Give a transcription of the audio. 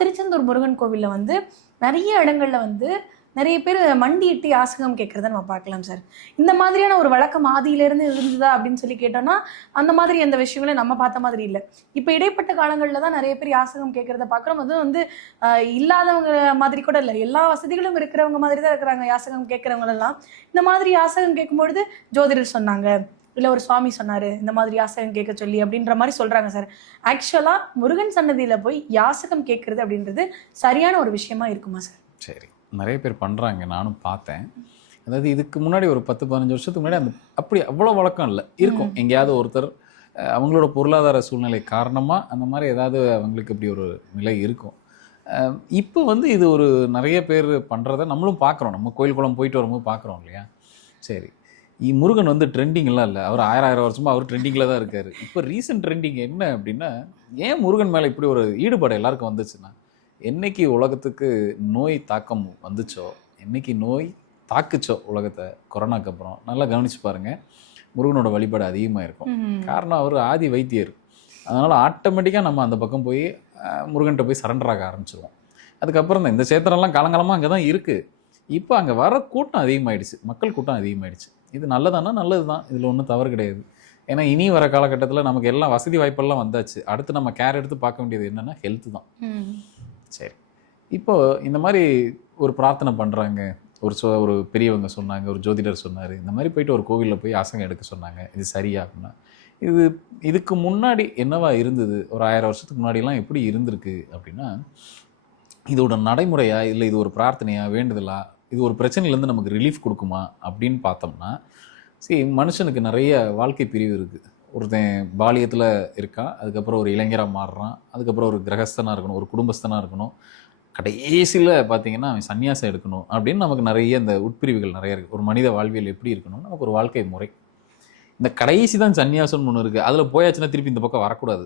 திருச்செந்தூர் முருகன் கோவில்ல வந்து நிறைய இடங்கள்ல வந்து நிறைய பேர் மண்டியிட்டு யாசகம் கேட்கறத நம்ம பார்க்கலாம் சார். இந்த மாதிரியான ஒரு வழக்கம் ஆதியிலிருந்து இருந்ததா அப்படின்னு சொல்லி கேட்டோம்னா, அந்த மாதிரி எந்த விஷயங்களும் நம்ம பார்த்த மாதிரி இல்ல. இப்ப இடைப்பட்ட காலங்கள்ல தான் நிறைய பேர் யாசகம் கேட்கறத பார்க்குறோம். அது வந்து இல்லாதவங்க மாதிரி கூட இல்ல. எல்லா வசதிகளும் இருக்கிறவங்க மாதிரி தான் இருக்கிறாங்க யாசகம் கேட்கறவங்க எல்லாம். இந்த மாதிரி யாசகம் கேட்கும்பொழுது ஜோதிடர் சொன்னாங்க, இல்ல ஒரு சுவாமி சொன்னாரு இந்த மாதிரி யாசகம் கேட்க சொல்லி அப்படின்ற மாதிரி சொல்றாங்க சார். ஆக்சுவலா முருகன் சன்னதியில போய் யாசகம் கேட்கறது அப்படின்றது சரியான ஒரு விஷயமா இருக்குமா சார்? சரி, நிறைய பேர் பண்ணுறாங்க, நானும் பார்த்தேன். அதாவது இதுக்கு முன்னாடி ஒரு 10-15 வருஷத்துக்கு முன்னாடி அந்த அப்படி அவ்வளோ வழக்கம் இல்லை. இருக்கும் எங்கேயாவது ஒருத்தர் அவங்களோட பொருளாதார சூழ்நிலை காரணமாக அந்த மாதிரி ஏதாவது அவங்களுக்கு இப்படி ஒரு நிலை இருக்கும். இப்போ வந்து இது ஒரு நிறைய பேர் பண்ணுறத நம்மளும் பார்க்குறோம். நம்ம கோயில் குளம் போயிட்டு வரும்போது பார்க்குறோம் இல்லையா? சரி, முருகன் வந்து ட்ரெண்டிங்லாம் இல்லை, அவர் 1000 வருஷமாக அவர் ட்ரெண்டிங்கில் தான் இருக்கார். இப்போ ரீசன்ட் ட்ரெண்டிங் என்ன அப்படின்னா, ஏன் முருகன் மேலே இப்படி ஒரு ஈடுபாடு எல்லாருக்கும் வந்துச்சுன்னா, என்னைக்கு உலகத்துக்கு நோய் தாக்கம் வந்துச்சோ, என்னைக்கு நோய் தாக்குச்சோ உலகத்தை கொரோனாக்கு அப்புறம், நல்லா கவனிச்சு பாருங்க, முருகனோட வழிபாடு அதிகமாக இருக்கும். காரணம் அவர் ஆதி வைத்தியர். அதனால் ஆட்டோமேட்டிக்காக நம்ம அந்த பக்கம் போய் முருகன்கிட்ட போய் சரண்டர் ஆக ஆரம்பிச்சிருவோம். அதுக்கப்புறம் தான் இந்த சேத்திரம்லாம் காலங்காலமாக அங்கே தான் இருக்குது. இப்போ அங்கே வர கூட்டம் அதிகமாகிடுச்சு, மக்கள் கூட்டம் அதிகமாகிடுச்சு. இது நல்லதானா? நல்லது தான், இதில் ஒன்றும் தவறு கிடையாது. ஏன்னா இனி வர காலகட்டத்தில் நமக்கு எல்லாம் வசதி வாய்ப்பெல்லாம் வந்தாச்சு. அடுத்து நம்ம கேர் எடுத்து பார்க்க வேண்டியது என்னென்னா ஹெல்த்து தான். சரி, இப்போது இந்த மாதிரி ஒரு பிரார்த்தனை பண்ணுறாங்க, ஒரு பெரியவங்க சொன்னாங்க, ஒரு ஜோதிடர் சொன்னார், இந்த மாதிரி போயிட்டு ஒரு கோவிலில் போய் யாசகம் எடுக்க சொன்னாங்க, இது சரியா அப்படின்னா, இதுக்கு முன்னாடி என்னவா இருந்தது, ஒரு 1000 வருஷத்துக்கு முன்னாடிலாம் எப்படி இருந்திருக்கு அப்படின்னா, இதோட நடைமுறையா, இல்லை இது ஒரு பிரார்த்தனையா, வேண்டுதலா, இது ஒரு பிரச்சனையிலேருந்து நமக்கு ரிலீஃப் கொடுக்குமா அப்படின்னு பார்த்தோம்னா, சரி, மனுஷனுக்கு நிறைய வாழ்க்கை பிரிவு இருக்குது. ஒருத்தன் பாலியத்தில் இருக்கான், அதுக்கப்புறம் ஒரு இளைஞராக மாறுறான், அதுக்கப்புறம் ஒரு கிரகஸ்தனாக இருக்கணும், ஒரு குடும்பஸ்தனாக இருக்கணும், கடைசியில் பார்த்தீங்கன்னா அவன் சன்னியாசம் எடுக்கணும் அப்படின்னு நமக்கு நிறைய இந்த உட்பிரிவுகள் நிறைய இருக்குது. ஒரு மனித வாழ்வியல் எப்படி இருக்கணும், நமக்கு ஒரு வாழ்க்கை முறை. இந்த கடைசி தான் சன்னியாசம்னு ஒன்று இருக்குது. அதில் போயாச்சுன்னா திருப்பி இந்த பக்கம் வரக்கூடாது.